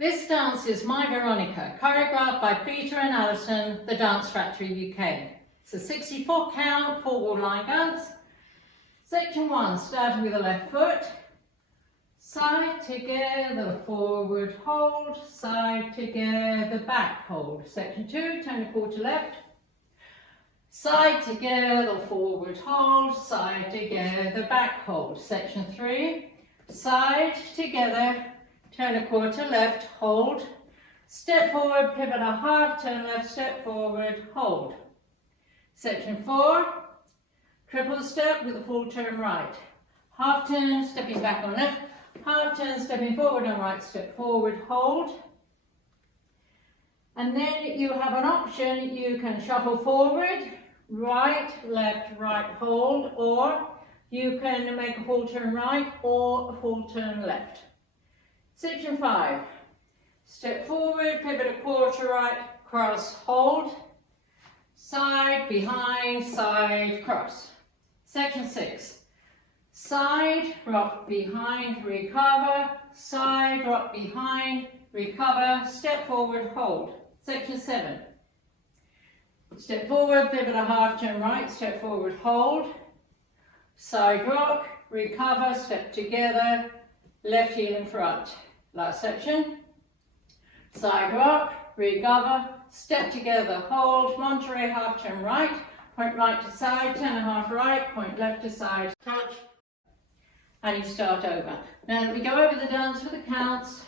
This dance is My Veronica, choreographed by Peter and Alison, the Dance Factory UK. It's a 64 count, 4-wall line dance. Section 1, starting with the left foot. Side together, forward hold, side together, back hold. Section 2, turn the quarter left. Side together, forward hold, side together, back hold. Section 3, side together, turn a quarter left, hold. Step forward, pivot a half, turn left, step forward, hold. Section 4, triple step with a full turn right. Half turn, stepping back on left, half turn, stepping forward on right, step forward, hold. And then you have an option, you can shuffle forward, right, left, right, hold, or you can make a full turn right or a full turn left. Section 5, step forward, pivot a quarter right, cross, hold, side, behind, side, cross. Section 6, side, rock behind, recover, side, rock behind, recover, step forward, hold. Section 7, step forward, pivot a half turn right, step forward, hold, side rock, recover, step together, left heel in front. Last section. Side rock, recover, step together, hold, Monterey half turn right, point right to side, 10.5 right, point left to side, touch, and you start over. Now we go over the dance with the counts.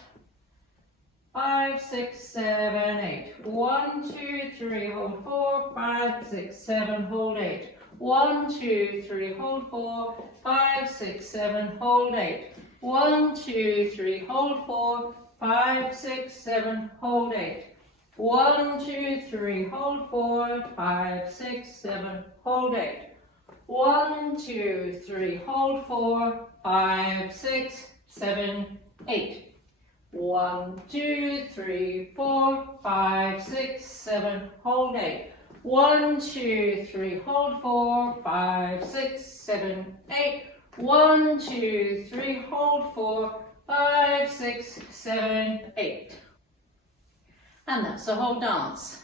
5, 6, 7, 8. 1, 2, 3, hold 4, 5, 6, 7, hold 8. 1, 2, 3, hold 4, 5, 6, 7, hold 8. 1, 2, 3, hold 4, 5, 6, 7, hold 8. 1, 2, 3, hold 4, 5, 6, 7, hold 8. 1, 2, 3, hold 4, 5, 6, 7, 8. 1, 2, 3, 4, 5, 6, 7, hold 8. 1, 2, 3, hold 4, 5, 6, 7, 8. 1, 2, 3, hold 4, 5, 6, 7, 8. And that's the whole dance.